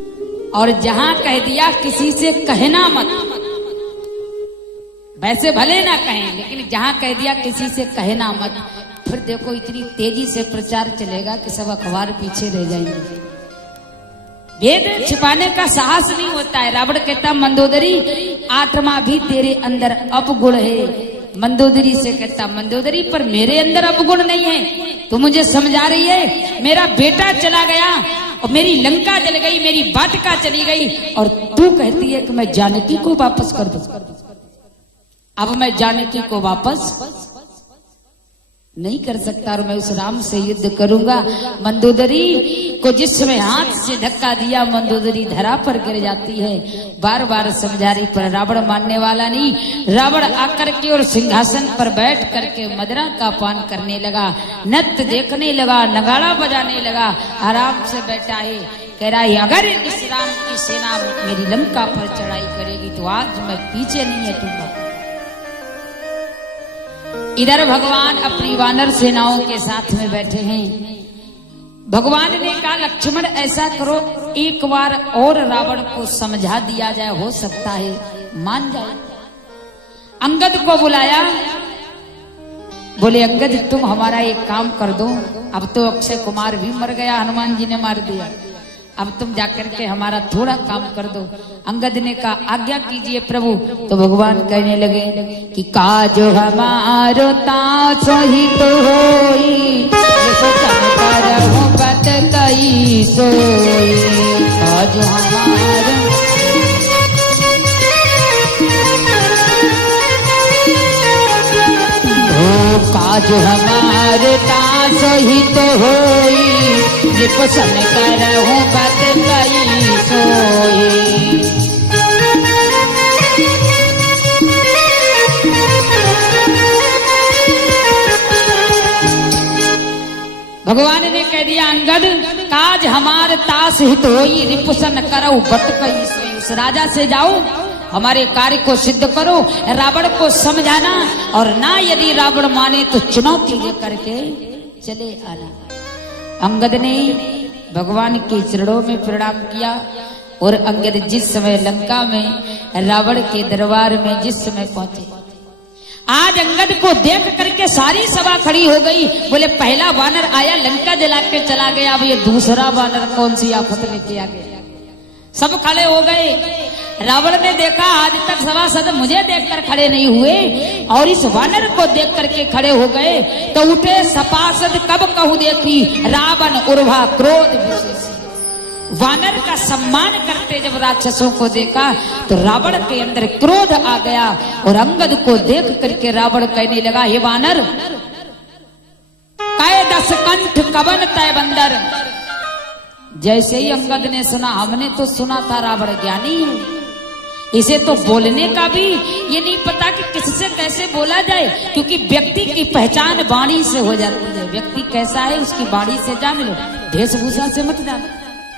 और जहां कह दिया किसी से कहना मत, वैसे भले ना कहें लेकिन जहां कह दिया किसी से कहना मत, फिर देखो इतनी तेजी से प्रचार चलेगा कि सब अखबार पीछे रह जाएंगे। वेद छिपाने का साहस नहीं होता है। रावण कहता मंदोदरी आत्मा भी तेरे अंदर अपगुण है। मंदोदरी से कहता मंदोदरी पर मेरे अंदर अपगुण नहीं है, तू मुझे समझा रही है? मेरा बेटा चला गया और मेरी लंका जल गई, मेरी वाटिका चली गई, और तू कहती है कि मैं जानकी को वापस कर दूं। अब मैं जानकी को वापस नहीं कर सकता और मैं उस राम से युद्ध करूंगा। मंदोदरी को जिस समय हाथ से धक्का दिया मंदोदरी धरा पर गिर जाती है। बार बार समझा रही पर रावण मानने वाला नहीं। रावण आकर के और सिंहासन पर बैठ करके मदिरा का पान करने लगा, नृत्य देखने लगा, नगाड़ा बजाने लगा, आराम से बैठा है। कह रहा है अगर इस राम की सेना मेरी लंका पर चढ़ाई करेगी तो आज मैं पीछे नहीं हटूंगा। इधर भगवान अपनी वानर सेनाओं के साथ में बैठे हैं। भगवान ने कहा लक्ष्मण ऐसा करो, एक बार और रावण को समझा दिया जाए, हो सकता है मान जाए। अंगद को बुलाया, बोले अंगद तुम हमारा एक काम कर दो, अब तो अक्षय कुमार भी मर गया, हनुमान जी ने मार दिया, अब तुम जाकर के हमारा थोड़ा काम कर दो। अंगद ने कहा आज्ञा कीजिए प्रभु। तो भगवान कहने लगे कि काज हमारो तासो ही तो होई, करहु बत कई सोई। काज हमारो काज हमारे तासो ही तो होई, रिपुसन करहु बत कई सोई। भगवान ने कह दिया अंगद काज हमारे तास हित होई, रिपुसन करहु बत कई सोई। उस राजा से जाओ, हमारे कार्य को सिद्ध करो, रावण को समझाना, और ना यदि रावण माने तो चुनौती लेकर के चले आना। अंगद ने भगवान के चरणों में प्रणाम किया और अंगद जिस समय लंका में रावण के दरबार में जिस समय पहुंचे, आज अंगद को देख करके सारी सभा खड़ी हो गई। बोले पहला वानर आया लंका जला के चला गया, अब ये दूसरा वानर कौन सी आफत लेके आ गया। सब खड़े हो गए। रावण ने देखा आज तक सभासद मुझे देखकर खड़े नहीं हुए और इस वानर को देख करके खड़े हो गए, तो उठे सभासद कब कहूं देखी, रावण उर्वा क्रोध विशेष। वानर का सम्मान करते जब राक्षसों को देखा तो रावण के अंदर क्रोध आ गया और अंगद को देख करके रावण कहने लगा हे वानर, कै 10 कंठ कवन तय बंदर। जैसे ही अंगद ने सुना, हमने तो सुना था रावण ज्ञानी है, इसे तो बोलने का भी ये नहीं पता कि किससे कैसे बोला जाए, क्योंकि व्यक्ति की पहचान वाणी से हो जाती है। व्यक्ति कैसा है उसकी वाणी से जान लो, वेशभूषा से मत जानो।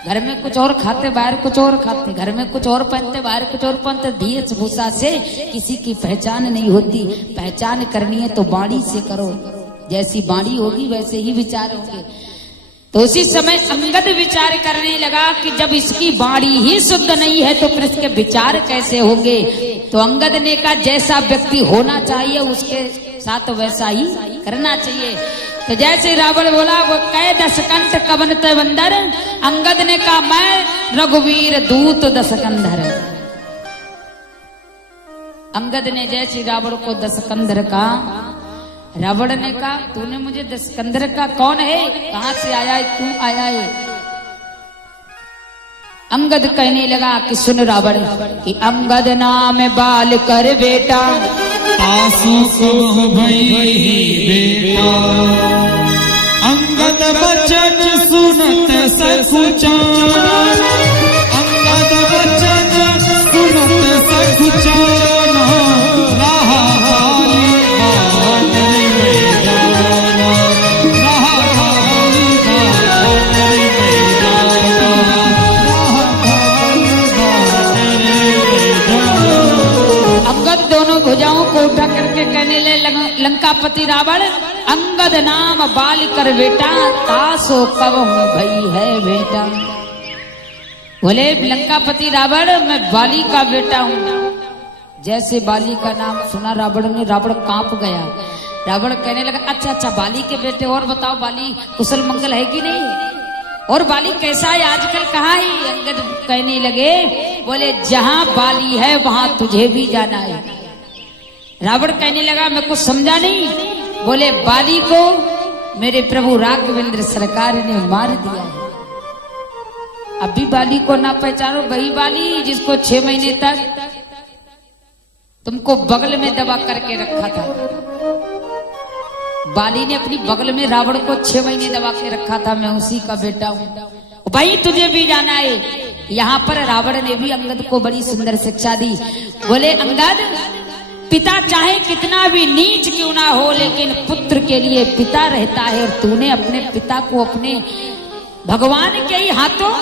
घर में कुछ और खाते बाहर कुछ और खाते, घर में कुछ और पहनते बाहर कुछ और पहनते। वेशभूषा से किसी की पहचान नहीं होती। पहचान करनी है तो वाणी से करो, जैसी वाणी होगी वैसे ही विचार होंगे। तो उसी समय अंगद विचार करने लगा कि जब इसकी वाणी ही शुद्ध नहीं है तो फिर इसके विचार कैसे होंगे। तो अंगद ने कहा जैसा व्यक्ति होना चाहिए उसके साथ वैसा ही करना चाहिए। तो जैसे रावण बोला वो कै 10 कंठ कवन तय बंदर, अंगद ने कहा मैं रघुवीर दूत 10 कंधर। अंगद ने जैसे रावण को 10 कंधर कहा, रावण ने कहा तूने मुझे 10 कंधर का कौन है, कहां से आया है, क्यों आया है। अंगद कहने लगा कि सुन रावण कि अंगद नाम बाल कर बेटा, आंसू को भई बेटा। अंगद बचन सुनत सकुचान, अंगद बचन सुनत सकुचान। दोनों भुजाओं को उठा करके कहने लगे लंकापति रावण, अंगद नाम बाल कर बेटा, तासो कब भई है बेटा। बोले लंकापति रावण, मैं बाली का बेटा हूं। जैसे बाली का नाम सुना रावण कांप गया। रावण कहने लगा, अच्छा अच्छा बाली के बेटे, और बताओ बाली कुशल मंगल है कि नहीं, और बाली कैसा है आजकल, कहाँ है? अंगद कहने लगे, बोले जहां बाली है वहां तुझे भी जाना है। रावण कहने लगा, मैं कुछ समझा नहीं। बोले बाली को मेरे प्रभु राघवेंद्र सरकार ने मार दिया है। अभी बाली को ना पहचानो, वही बाली जिसको 6 महीने तक तुमको बगल में दबा करके रखा था। बाली ने अपनी बगल में रावण को 6 महीने दबा के रखा था। मैं उसी का बेटा हूं। भाई तुझे भी जाना है। यहाँ पर रावण ने भी अंगद को बड़ी सुंदर शिक्षा दी। बोले अंगद, पिता चाहे कितना भी नीच क्यों ना हो, लेकिन पुत्र के लिए पिता रहता है। और तूने अपने पिता को अपने भगवान के ही हाथों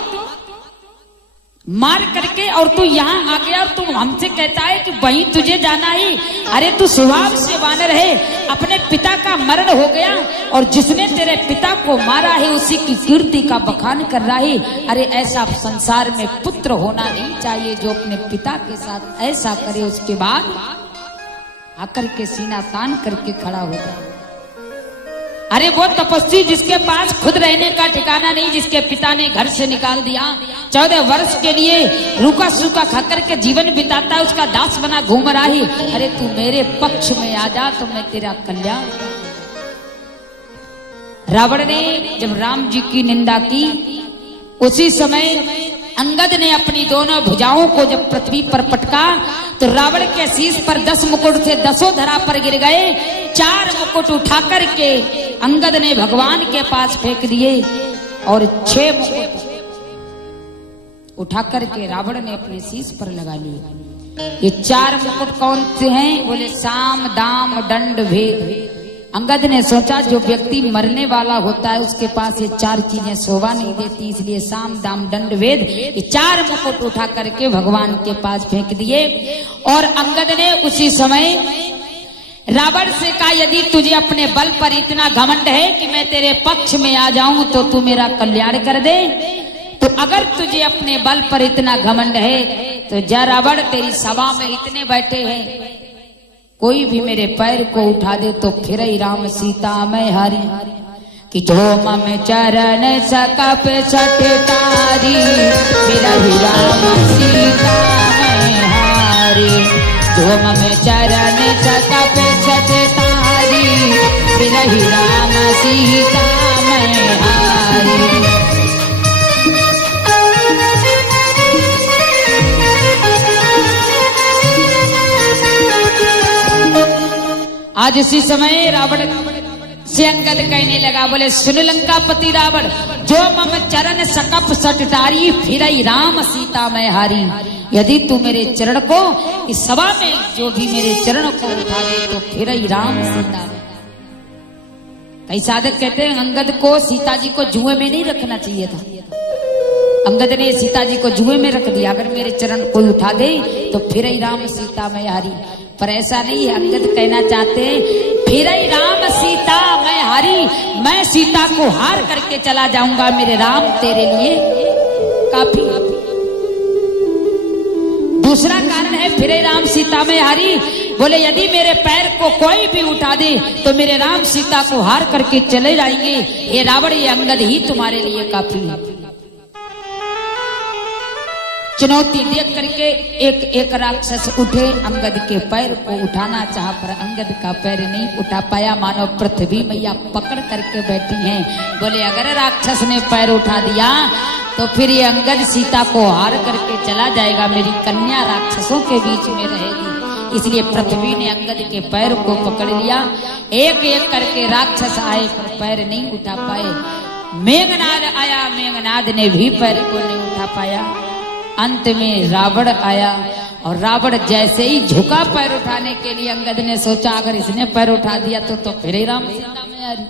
मार करके और तू यहाँ आ गया और तू हमसे कहता है कि वहीं तुझे जाना ही। अरे तू स्वभाव से वानर है, अपने पिता का मरण हो गया और जिसने तेरे पिता को मारा है उसी की कीर्ति का बखान कर रहा है। अरे ऐसा संसार में पुत्र होना नहीं चाहिए जो अपने पिता के साथ ऐसा करे, उसके बाद आकर के सीना तान करके खड़ा होता है। अरे वो तपस्वी जिसके पास खुद रहने का ठिकाना नहीं, जिसके पिता ने घर से निकाल दिया, 14 वर्ष के लिए रूखा सूखा खा करके जीवन बिताता है, उसका दास बना घूम रहा है। अरे तू मेरे पक्ष में आ जा तो मैं तेरा कल्याण। रावण ने जब राम जी की निंदा की, उसी समय अंगद ने अपनी दोनों भुजाओं को जब पृथ्वी पर पटका तो रावण के शीश पर 10 मुकुट थे, 10 धरा पर गिर गए। 4 मुकुट उठा करके अंगद ने भगवान के पास फेंक दिए और 6 मुकुट उठा करके रावण ने अपने शीश पर लगा लिए। ये 4 मुकुट कौन से हैं? बोले साम दाम दंड भेद। अंगद ने सोचा जो व्यक्ति मरने वाला होता है उसके पास ये 4 चीजें शोभा नहीं देती, इसलिए साम दाम दंड वेद ये 4 मुकुट उठा करके भगवान के पास फेंक दिए। और अंगद ने उसी समय रावण से कहा, यदि तुझे अपने बल पर इतना घमंड है कि मैं तेरे पक्ष में आ जाऊं तो तू मेरा कल्याण कर दे, तो अगर तुझे अपने बल पर इतना घमंड है तो जा रावण, तेरी सभा में इतने बैठे हैं, कोई भी मेरे पैर को उठा दे तो फिर ही राम सीता मैं हारी। कि झोम में चरण सकप छठ तारी, फिर ही राम सीता मैं हारी। झोम में चरण सकप छठ तारी, फिर ही राम सीता मैं हारी। आज इसी समय रावण से अंगद कहने लगा, बोले सुन लंकापति रावण, जो मम चरण सकप सटटारी, फिरई राम सीता मैं हारी। यदि तू मेरे चरण को इस सभा में जो भी मेरे चरण को उठा दे तो फिरई राम सीता। कई साधक कहते हैं अंगद को सीता जी को जुए में नहीं रखना चाहिए था। अंगद ने सीता जी को जुए में रख दिया, अगर मेरे चरण कोई उठा दे तो फिरई राम सीता मैं हारी। पर ऐसा नहीं है, अंगद कहना चाहते फिर ही राम सीता मैं हारी, मैं सीता को हार करके चला जाऊंगा, मेरे राम तेरे लिए काफी। दूसरा कारण है फिर ही राम सीता मैं हारी, बोले यदि मेरे पैर को कोई भी उठा दे तो मेरे राम सीता को हार करके चले जाएंगे। ये रावण ये अंगद ही तुम्हारे लिए काफी है। चुनौती देख करके एक राक्षस उठे, अंगद के पैर को उठाना चाहा पर अंगद का पैर नहीं उठा पाया। मानो पृथ्वी मैया पकड़ करके बैठी हैं। बोले अगर राक्षस ने पैर उठा दिया तो फिर ये अंगद सीता को हार करके चला जाएगा, मेरी कन्या राक्षसों के बीच में रहेगी। इसलिए पृथ्वी ने अंगद के पैर को पकड़ लिया। एक एक करके राक्षस आए पर पैर नहीं उठा पाए। मेघनाद आया, मेघनाद ने भी पैर को नहीं उठा पाया। अंत में रावण आया और रावण जैसे ही झुका पैर उठाने के लिए, अंगद ने सोचा अगर इसने पैर उठा दिया तो फिर ही राम सीता मैया हारी,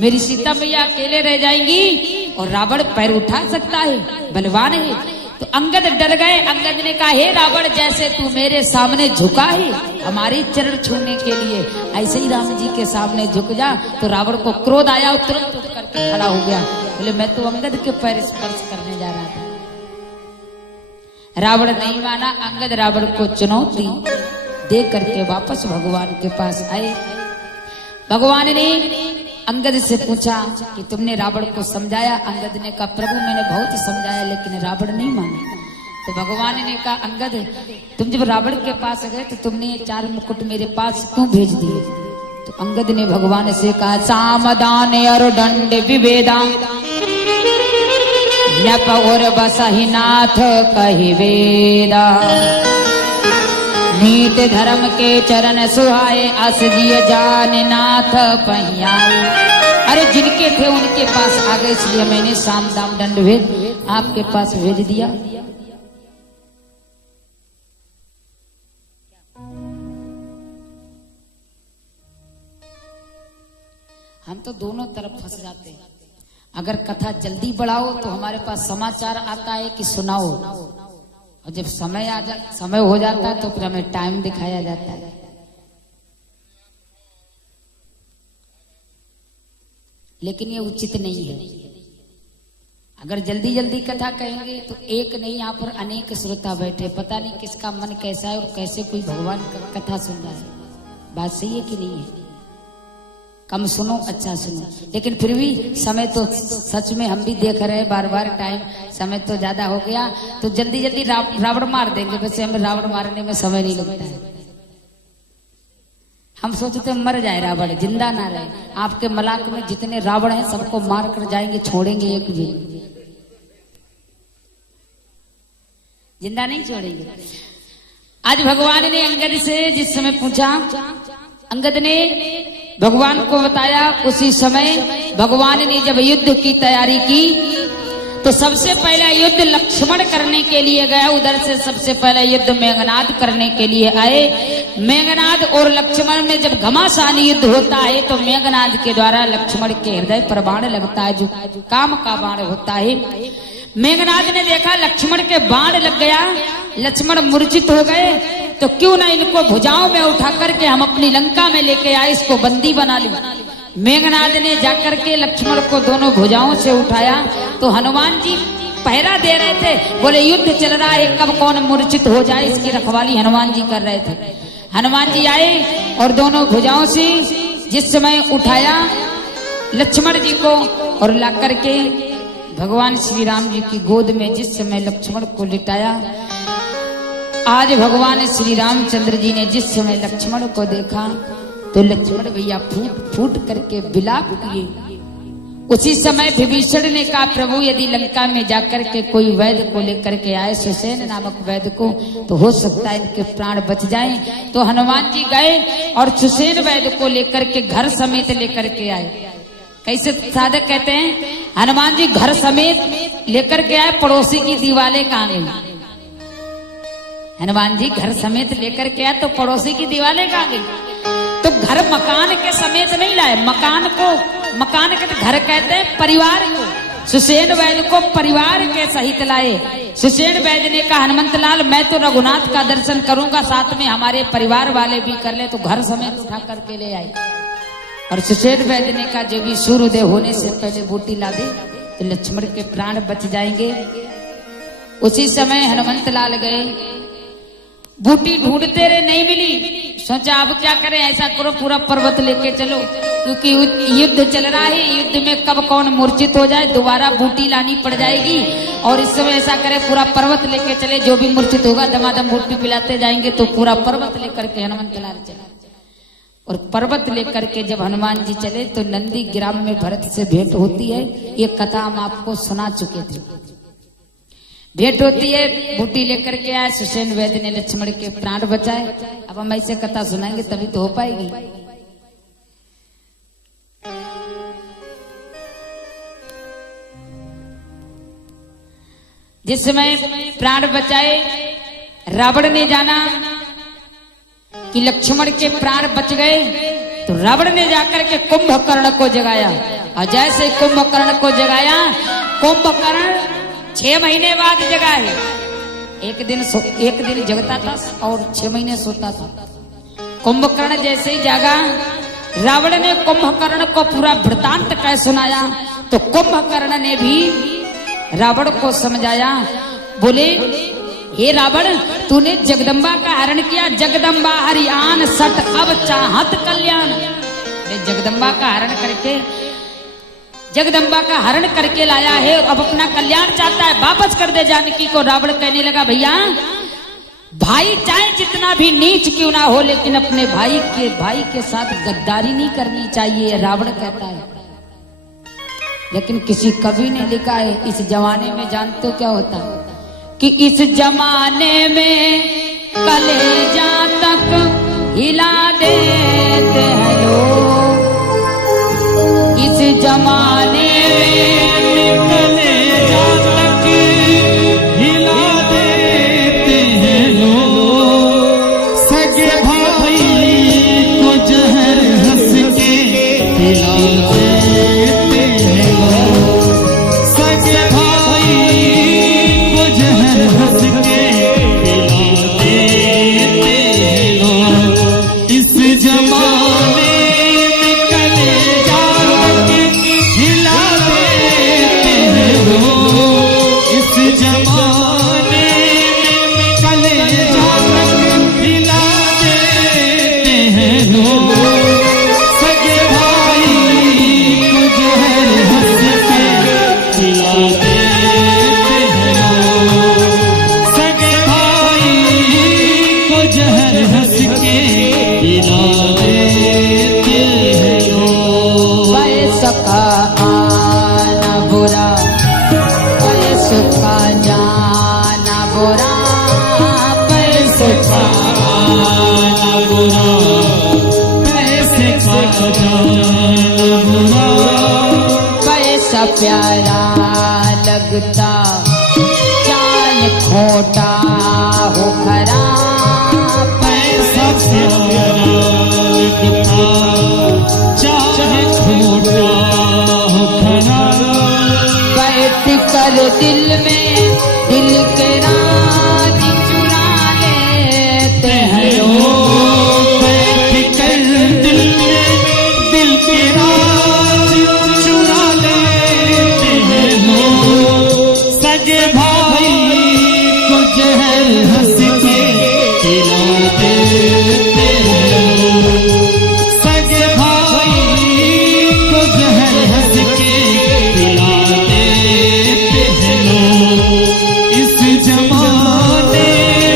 मेरी सीता मैया अकेले रह जाएंगी। और रावण पैर उठा सकता है, बलवान है। तो अंगद डर गए। अंगद ने कहा हे रावण, जैसे तू मेरे सामने झुका है हमारी चरण छूने के लिए, ऐसे ही राम जी के सामने झुक जा। तो रावण को क्रोध आया और तुरंत उठ करके खड़ा हो गया। बोले मैं तो अंगद के पैर स्पर्श करने जा रहा था। रावण नहीं माना। अंगद रावण को चुनौती दे करके वापस भगवान के पास आए। भगवान ने अंगद से पूछा कि तुमने रावण को समझाया? अंगद ने कहा प्रभु मैंने बहुत समझाया लेकिन रावण नहीं माना। तो भगवान ने कहा अंगद तुम जब रावण के पास गए तो तुमने ये 4 मुकुट मेरे पास क्यों भेज दिए? तो अंगद ने भगवान से कहा सामदान और दंड विवेदा नप और बसहि नाथ कहि वेदा नीत धर्म के चरण सुहाए अस जिय जान नाथ पहियाए। अरे जिनके थे उनके पास आ गए इसलिए मैंने साम दाम दंड भेद आपके पास भेज दिया। हम तो दोनों तरफ फंस जाते हैं। अगर कथा जल्दी बढ़ाओ तो हमारे पास समाचार आता है कि सुनाओ, और जब समय हो जाता है तो फिर हमें टाइम दिखाया जाता है। लेकिन ये उचित नहीं है। अगर जल्दी जल्दी कथा कहेंगे तो एक नहीं यहाँ पर अनेक श्रोता बैठे, पता नहीं किसका मन कैसा है और कैसे कोई भगवान का कथा सुन रहा है। बात सही है कि नहीं है? कम सुनो अच्छा सुनो। लेकिन फिर भी समय तो सच में हम भी देख रहे हैं बार बार टाइम समय तो ज्यादा हो गया तो जल्दी जल्दी रावण मार देंगे। वैसे हमें रावण मारने में समय नहीं लगता है। हम सोचते मर जाए रावण, जिंदा ना रहे। आपके मलाक में जितने रावण हैं सबको मार कर जाएंगे, छोड़ेंगे एक भी जिंदा नहीं छोड़ेंगे। आज भगवान ने अंगद से जिस समय पूछा, अंगद ने भगवान को बताया। उसी समय भगवान ने जब युद्ध की तैयारी की तो सबसे पहला युद्ध लक्ष्मण करने के लिए गया। उधर से सबसे पहला युद्ध मेघनाद करने के लिए आए। मेघनाद और लक्ष्मण में जब घमासान युद्ध होता है तो मेघनाद के द्वारा लक्ष्मण के हृदय पर बाण लगता है, जो काम का बाण होता है। मेघनाद ने देखा लक्ष्मण के बाण लग गया, लक्ष्मण मूर्छित हो गए, तो क्यों ना इनको भुजाओं में उठा करके हम अपनी लंका में लेके आए, इसको बंदी बना ली। मेघनाद ने जाकर के लक्ष्मण को दोनों भुजाओं से उठाया तो हनुमान जी पहरा दे रहे थे। बोले युद्ध चल रहा है, कब कौन मूर्छित हो जाए इसकी रखवाली हनुमान जी कर रहे थे। हनुमान जी आए और दोनों भुजाओं से जिस समय उठाया लक्ष्मण जी को और ला करके भगवान श्री राम जी की गोद में जिस समय लक्ष्मण को लिटाया। आज भगवान श्री रामचंद्र जी ने जिस समय लक्ष्मण को देखा तो लक्ष्मण भैया फूट फूट करके विलाप किए। उसी समय विभीषण ने कहा प्रभु यदि लंका में जाकर के कोई वैद्य को लेकर के आए, सुसेन नामक वैद्य को, तो हो सकता है इनके प्राण बच जाएं। तो हनुमान जी गए और सुसेन वैद्य को लेकर के घर समेत लेकर के आए। कैसे साधक कहते हैं हनुमान जी घर समेत लेकर के आए, पड़ोसी की दीवारें कहाँ गई? हनुमान जी घर समेत लेकर के आए तो पड़ोसी की दीवारें कहाँ गई? तो घर मकान के समेत नहीं लाए, मकान के घर कहते हैं परिवार को। सुसेन वैद्य को परिवार के सहित लाए। सुसेन वैद्य ने कहा हनुमंत लाल मैं तो रघुनाथ का दर्शन करूंगा, साथ में हमारे परिवार वाले भी कर ले। तो घर समेत उठा करके ले आए। और सुसेन वैद्य ने कहा जो भी सूर्योदय होने से पहले बूटी ला दे तो लक्ष्मण के प्राण बच जाएंगे। उसी समय हनुमंत लाल गए, बूटी ढूंढते रहे, नहीं मिली। सोचा अब क्या करें, ऐसा करो पूरा पर्वत लेके चलो, क्योंकि युद्ध चल रहा है, युद्ध में कब कौन मूर्छित हो जाए, दोबारा बूटी लानी पड़ जाएगी। और इस समय ऐसा करें पूरा पर्वत लेके चले, जो भी मूर्छित होगा दमादम बूटी पिलाते जाएंगे। तो पूरा पर्वत लेकर के हनुमंत लाल चला। और पर्वत लेकर के जब हनुमान जी चले तो नंदी ग्राम में भरत से भेंट होती है। ये कथा हम आपको सुना चुके थे। भेंट होती है, बूटी लेकर के आए, सुसेन वैद्य ने लक्ष्मण के प्राण बचाए। अब हम ऐसे कथा सुनाएंगे तभी तो हो पाएगी। जिस समय प्राण बचाए, रावण ने जाना कि लक्ष्मण के प्राण बच गए तो रावण ने जाकर के कुंभकर्ण को जगाया। और जैसे कुंभकर्ण को जगाया, कुंभकर्ण 6 महीने बाद जगा है। एक दिन जगता था और 6 महीने सोता था। कुंभकर्ण जैसे ही जागा, रावण ने कुंभकर्ण को पूरा वृतांत कह सुनाया। तो कुंभकर्ण ने भी रावण को समझाया। बोले हे रावण, तूने जगदम्बा का हरण किया, जगदम्बा हरियान सट अब चाहत कल्याण। जगदम्बा का हरण करके, जगदम्बा का हरण करके लाया है और अब अपना कल्याण चाहता है, वापस कर दे जानकी को। रावण कहने लगा, भैया भाई चाहे जितना भी नीच क्यों ना हो, लेकिन अपने भाई के साथ गद्दारी नहीं करनी चाहिए, रावण कहता है। लेकिन किसी कवि ने लिखा है, इस जमाने में जानते हो क्या होता है कि इस जमाने में कलेजा तक हिला देते हैं लोग, इस जमाने में कलेजा तक हिला देते हैं लोग, सगे भाई को जहर हंस के हिला देते हैं लोग, सगे भाई को जहर हंस के हिला देते हैं लोग। इस जमाने में कलेजा हिला देते हैं लोग, इस जमाने में कलेजा हिला देते हैं लोग, सगे भाई को जहर हंस के हिला देते हैं लोग, सगे भाई को जहर हंस के हिला देते हैं लोग। पैसा आना बुरा, पैसे का जाना बुरा, पैसे का आना बुरा, पैसे का जाना बुरा, पैसा प्यारा लगता, चाहे खोटा हो खरा, पैसा प्यारा लगता, चाहे खोटा हो खरा, बैठ कर दिल में दिल के राज चुरा लेते हैं लोग, बैठ कर दिल में दिल के राज चुरा लेते हैं लोग, सगे भाई को जहर हंस के हिला देते हैं लोग, सगे भाई को जहर हंस के हिला देते हैं लोग। इस जमाने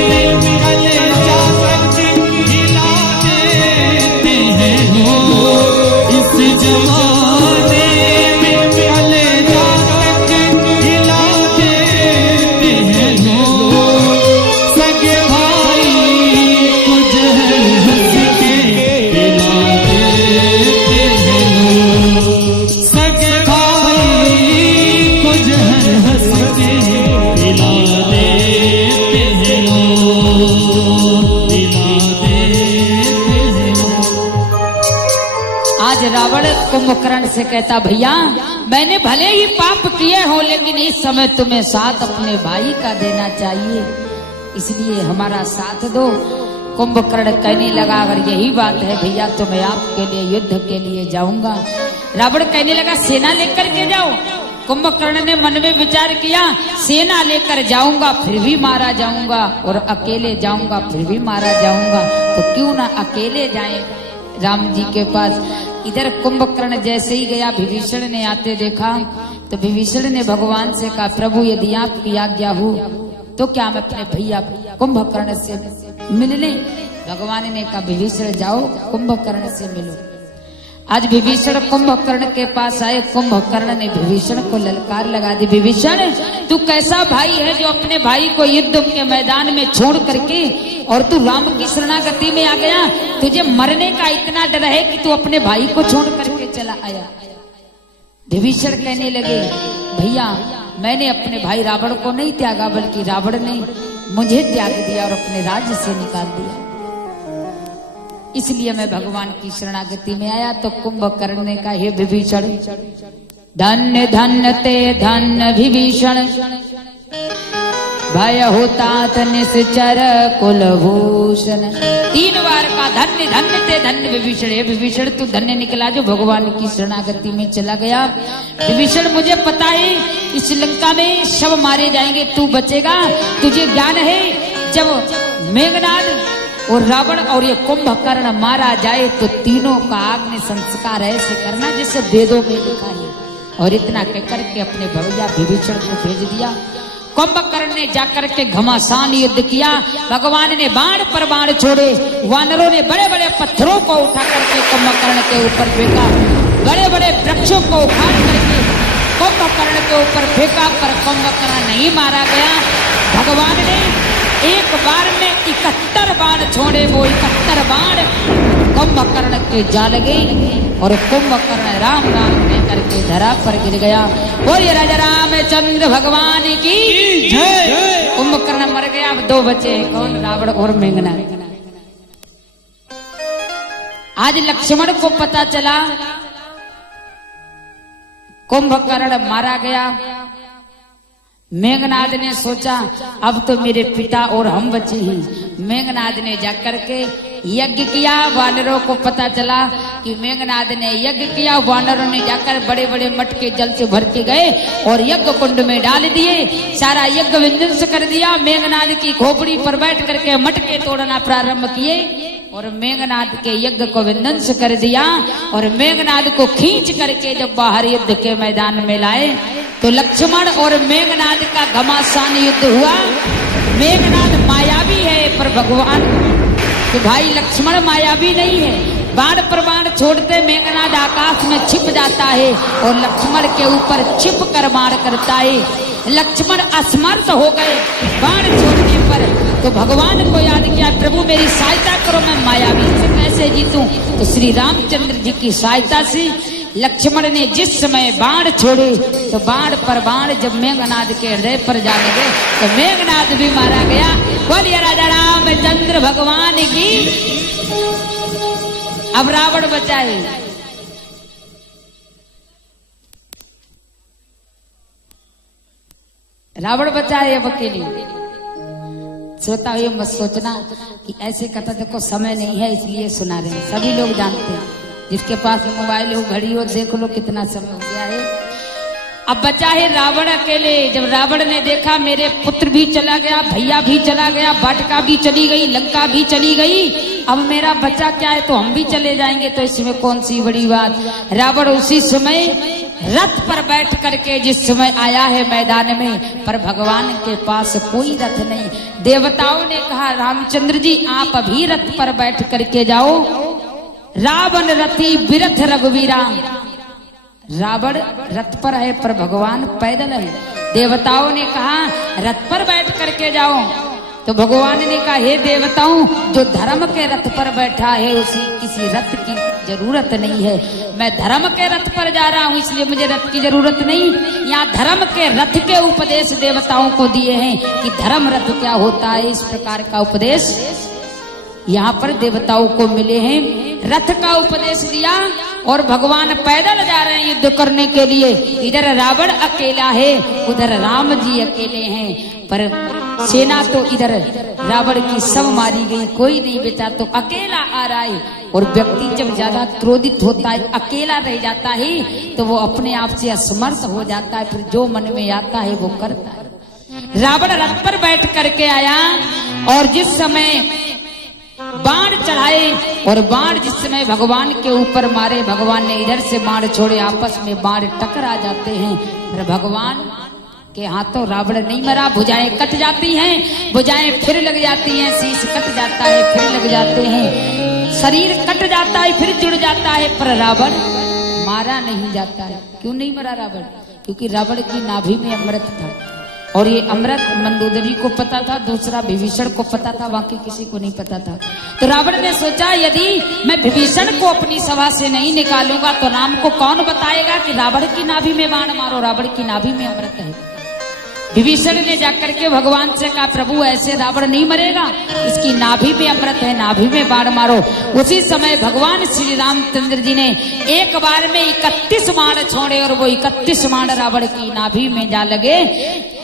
में कलेजा तक हिला देते हैं लोग, इस जमाने में कलेजा तक हिला देते हैं लोग, सगे भाई को जहर हंस के हिला देते हैं लोग, सगे भाई को जहर हंस के हिला देते हैं लोग, हिला देते हैं लोग। आज रावण कुंभकर्ण से कहता, भैया मैंने भले ही पाप किए हो, लेकिन इस समय तुम्हें साथ अपने भाई का देना चाहिए, इसलिए हमारा साथ दो। कुंभकर्ण कहने लगा, अगर यही बात है भैया तो मैं आपके लिए युद्ध के लिए जाऊंगा। रावण कहने लगा, सेना लेकर के जाओ। कुंभकर्ण ने मन में विचार किया, सेना लेकर जाऊंगा फिर भी मारा जाऊंगा, और अकेले जाऊंगा फिर भी मारा जाऊंगा, तो क्यों ना अकेले जाएं राम जी के पास। इधर कुंभकर्ण जैसे ही गया, विभीषण ने आते देखा, तो विभीषण ने भगवान से कहा, प्रभु यदि आपकी आज्ञा हो तो क्या मैं अपने भैया कुंभकर्ण से मिलने? भगवान ने कहा, विभीषण जाओ कुंभकर्ण से मिलो। आज विभीषण कुंभकर्ण के पास आए। कुंभकर्ण ने विभीषण को ललकार लगा दी, विभीषण तू कैसा भाई है जो अपने भाई को युद्ध के मैदान में छोड़ करके और तू राम की शरणागति में आ गया? तुझे मरने का इतना डर है कि तू अपने भाई को छोड़ करके चला आया। विभीषण कहने लगे, भैया मैंने अपने भाई रावण को नहीं त्यागा, बल्कि रावण ने मुझे त्याग दिया और अपने राज्य से निकाल दिया, इसलिए मैं भगवान की शरणागति में आया। तो कुंभकर्ण ने कहा, हे विभीषण, धन्य धन्य ते धन्य विभीषण, भय होता निश्चर कुलभूषण। 3 बार का धन्य धन्य ते धन्य विभीषण। विभीषण तू धन्य निकला जो भगवान की शरणागति में चला गया। विभीषण मुझे पता है इस लंका में सब मारे जाएंगे, तू बचेगा। तुझे ज्ञान है जब मेघनाद और रावण और ये कुंभकर्ण मारा जाए तो तीनों का अग्नि संस्कार ऐसे करना जैसे वेदों में लिखा है। और इतना कहकर के अपने भैया विभीषण को भेज दिया। कुंभकर्ण ने जाकर के घमासान युद्ध किया। भगवान ने बाण पर बाण छोड़े। वानरों ने बड़े बड़े पत्थरों को उठा करके कुंभकर्ण के ऊपर फेंका। बड़े बड़े वृक्षों को उखाड़ करके कुंभकर्ण के ऊपर फेंका, पर कुंभकर्ण नहीं मारा गया। भगवान ने एक बार में 71 बाण छोड़े। वो 71 बाण कुंभकर्ण के जा लगे और कुंभकर्ण राम राम कहकर के धरा पर गिर गया। और ये राजा रामचंद्र भगवान की जय। कुंभकर्ण मर गया। अब 2 बचे, कौन? रावण और मेघनाद। आज लक्ष्मण को पता चला कुंभकर्ण मारा गया। मेघनाद ने सोचा अब तो मेरे पिता और हम बचे हैं। मेघनाद ने जाकर के यज्ञ किया। वानरों को पता चला कि मेघनाद ने यज्ञ किया। वानरों ने जाकर बड़े बड़े मटके जल से भर के गए और यज्ञ कुंड में डाल दिए। सारा यज्ञ विध्वंस कर दिया। मेघनाद की खोपड़ी पर बैठ करके मटके तोड़ना प्रारंभ किए और मेघनाद के यज्ञ को विध्वंस कर दिया। और मेघनाद को खींच करके जब बाहर युद्ध के मैदान में लाए तो लक्ष्मण और मेघनाद का घमासान युद्ध हुआ। मेघनाद मायावी है पर भगवान कि भाई लक्ष्मण मायावी नहीं है। बाण पर बाण छोड़ते मेघनाद आकाश में छिप जाता है और लक्ष्मण के ऊपर छिप कर बाण करता है। लक्ष्मण असमर्थ हो गए बाण छोड़ने पर। तो भगवान को याद किया, प्रभु मेरी सहायता करो, मैं मायावी से कैसे जीतूं। तो श्री रामचंद्र जी की सहायता से लक्ष्मण ने जिस समय बाण छोड़े तो बाण पर बाण जब मेघनाद के हृदय पर जा लगे तो मेघनाद भी मारा गया। बोलिए राजा रामचंद्र भगवान की। अब रावण बचा है। रावण बचा है अब अकेले। श्रोता ये मत सोचना कि ऐसे कथा देखो समय नहीं है इसलिए सुना रहे हैं। सभी लोग जानते हैं, जिसके पास मोबाइल हो घड़ी हो देख लो कितना समय हो गया है। अब बचा है रावण अकेले। जब रावण ने देखा मेरे पुत्र भी चला गया, भैया भी चला गया, वाटिका भी चली गई, लंका भी चली गई, अब मेरा बच्चा क्या है, तो हम भी चले जाएंगे, तो इसमें कौन सी बड़ी बात। रावण उसी समय रथ पर बैठ करके जिस समय आया है मैदान में, पर भगवान के पास कोई रथ नहीं। देवताओं ने कहा रामचंद्र जी आप अभी रथ पर बैठ करके जाओ। रावण रथी बिरथ रघुवीरा। रावण रथ पर है पर भगवान पैदल है। देवताओं ने कहा रथ पर बैठ करके जाओ। तो भगवान ने कहा हे देवताओं, जो धर्म के रथ पर बैठा है उसी किसी रथ की जरूरत नहीं है। मैं धर्म के रथ पर जा रहा हूँ इसलिए मुझे रथ की जरूरत नहीं। यहाँ धर्म के रथ के उपदेश देवताओं को दिए हैं कि धर्म रथ क्या होता है, इस प्रकार का उपदेश यहाँ पर देवताओं को मिले हैं। रथ का उपदेश दिया और भगवान पैदल जा रहे हैं युद्ध करने के लिए। इधर रावण अकेला है, उधर राम जी अकेले हैं, पर सेना तो इधर रावण की सब मारी गई, कोई नहीं बचा, तो अकेला आ रहा है। और व्यक्ति जब ज्यादा क्रोधित होता है, अकेला रह जाता है, तो वो अपने आप से असमर्थ हो जाता है, फिर जो मन में आता है वो करता है। रावण रथ पर बैठ करके आया और जिस समय बाण चढ़ाए और बाण जिस समय भगवान के ऊपर मारे, भगवान ने इधर से बाण छोड़े, आपस में बाण टकरा जाते हैं, पर भगवान के हाथों रावण नहीं मरा। भुजाएं कट जाती हैं, भुजाएं फिर लग जाती हैं, शीश कट जाता है फिर लग जाते हैं, शरीर कट जाता है फिर जुड़ जाता है, पर रावण मारा नहीं जाता है। क्यों नहीं मरा रावण? क्योंकि रावण की नाभि में अमृत था और ये अमृत मंदोदरी को पता था, दूसरा विभीषण को पता था, बाकी किसी को नहीं पता था। तो रावण ने सोचा यदि मैं विभीषण को अपनी सभा से नहीं निकालूंगा तो राम को कौन बताएगा कि रावण की नाभि में बाण मारो, रावण की नाभि में अमृत है। विभीषण ने जाकर के भगवान से कहा प्रभु ऐसे रावण नहीं मरेगा, इसकी नाभि में अमृत है, नाभि में बाण मारो। उसी समय भगवान श्री रामचंद्र जी ने एक बार में 31 बाण छोड़े और वो 31 बाण रावण की नाभि में जा लगे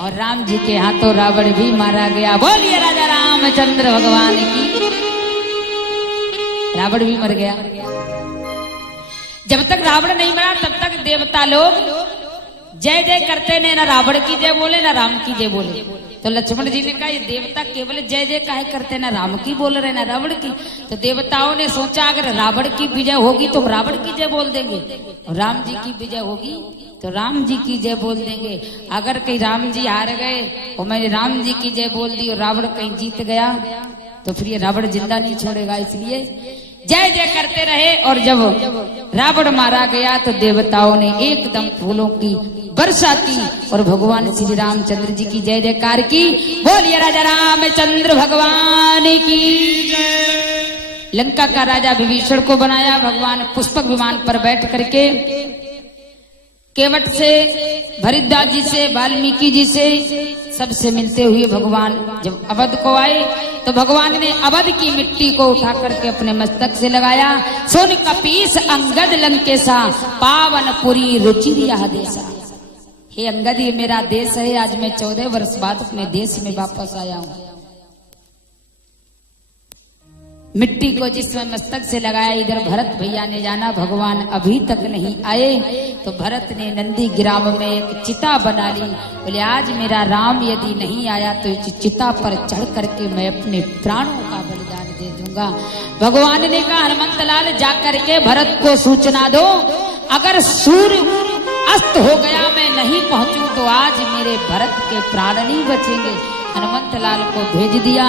और राम जी के हाथों रावण भी मारा गया। बोलिए राजा रामचंद्र भगवान की। रावण भी मर गया। जब तक रावण नहीं मरा तब तक देवता लोग जय जय करते ने, ना रावण की जय बोले ना राम की जय बोले। तो लक्ष्मण जी ने कहा ये देवता केवल जय जय काहे करते, ना राम की बोल रहे ना रावण की। तो देवताओं ने सोचा अगर रावण की विजय होगी तो रावण की जय बोल देंगे, और राम जी की विजय होगी तो राम जी की जय बोल देंगे। अगर कहीं राम जी हार गए और मैंने राम जी की जय बोल दी और रावण कहीं जीत गया तो फिर ये रावण जिंदा नहीं छोड़ेगा, इसलिए जय जय करते रहे। और जब रावण मारा गया तो देवताओं ने एकदम फूलों की वर्षा की और भगवान श्री रामचंद्र जी की जय जयकार की। बोलिए राजा रामचंद्र भगवान की। लंका का राजा विभीषण को बनाया भगवान पुष्पक विमान पर बैठ करके केवट से, भरद्वाज जी से, वाल्मीकि जी से सबसे मिलते हुए भगवान जब अवध को आए तो भगवान ने अवध की मिट्टी को उठा करके अपने मस्तक से लगाया। सोन कपीस अंगद लंकेशा पावनपुरी रुचिर यह देशा। हे अंगद ये मेरा देश है, आज मैं 14 वर्ष बाद अपने देश में वापस आया हूँ। मिट्टी को जिसमें मस्तक से लगाया इधर भरत भैया ने जाना भगवान अभी तक नहीं आए, तो भरत ने नंदी ग्राम में एक चिता बना ली। बोले आज मेरा राम यदि नहीं आया तो इस चिता पर चढ़ करके मैं अपने प्राणों का बलिदान दे दूंगा। भगवान ने कहा हनुमंत लाल जा करके भरत को सूचना दो, अगर सूर्य अस्त हो गया मैं नहीं पहुंचूं तो आज मेरे भरत के प्राण नहीं बचेंगे। हनुमंत लाल को भेज दिया।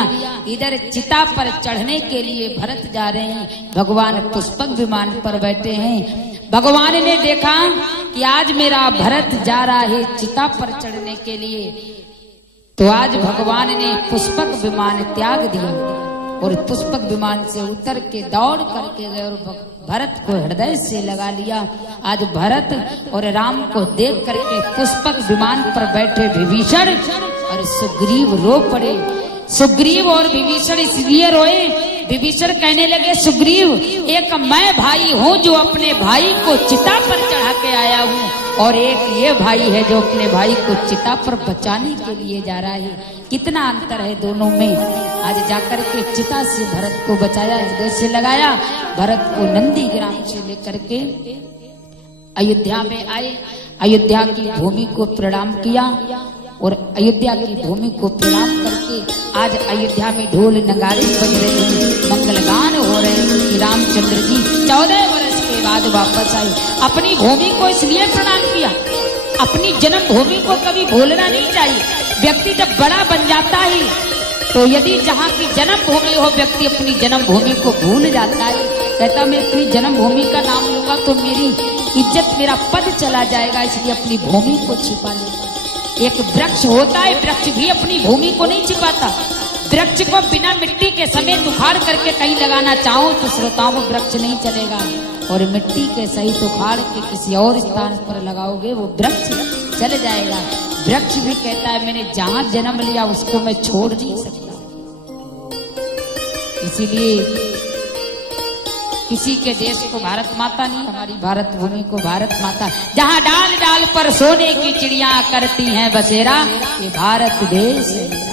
इधर चिता पर चढ़ने के लिए भरत जा रहे हैं, भगवान पुष्पक विमान पर बैठे हैं। भगवान ने देखा कि आज मेरा भरत जा रहा है चिता पर चढ़ने के लिए, तो आज भगवान ने पुष्पक विमान त्याग दिया और पुष्पक विमान से उतर के दौड़ करके गए और भरत को हृदय से लगा लिया। आज भरत और राम को देख करके पुष्पक विमान पर बैठे विभीषण और सुग्रीव रो पड़े। सुग्रीव और विभीषण इसलिए रोए, विभीषण कहने लगे सुग्रीव एक मैं भाई हूँ जो अपने भाई को चिता पर चढ़ा के आया हूँ, और एक ये भाई है जो अपने भाई को चिता पर बचाने के लिए जा रहा है। कितना अंतर है दोनों में। आज जाकर के चिता से भरत को बचाया, हृदय से लगाया। भरत को नंदी ग्राम से लेकर के अयोध्या में आए, अयोध्या की भूमि को प्रणाम किया और अयोध्या की भूमि को प्रणाम करके आज अयोध्या में ढोल नगाड़े बज रहे हैं, मंगलगान हो रहे हैं कि रामचंद्र जी 14 वर्ष के बाद वापस आए। अपनी भूमि को इसलिए प्रणाम किया, अपनी जन्मभूमि को कभी भूलना नहीं चाहिए। व्यक्ति जब बड़ा बन जाता है तो यदि जहाँ की जन्मभूमि हो व्यक्ति अपनी जन्मभूमि को भूल जाता है, कहता मैं अपनी जन्मभूमि का नाम लूंगा तो मेरी इज्जत मेरा पद चला जाएगा, इसलिए अपनी भूमि को छिपा लेता। एक वृक्ष होता है, वृक्ष भी अपनी भूमि को नहीं छिपाता। वृक्ष को बिना मिट्टी के समेत उखाड़ करके कहीं लगाना चाहो तो श्रोताओं को वृक्ष नहीं चलेगा, और मिट्टी के सहित उखाड़ के किसी और स्थान पर लगाओगे वो वृक्ष चल जाएगा। वृक्ष भी कहता है मैंने जहां जन्म लिया उसको मैं छोड़ नहीं सकता। इसीलिए किसी के देश को भारत माता नहीं, हमारी भारत भूमि को भारत माता। जहाँ डाल डाल पर सोने की चिड़िया करती हैं बसेरा, ये भारत देश है।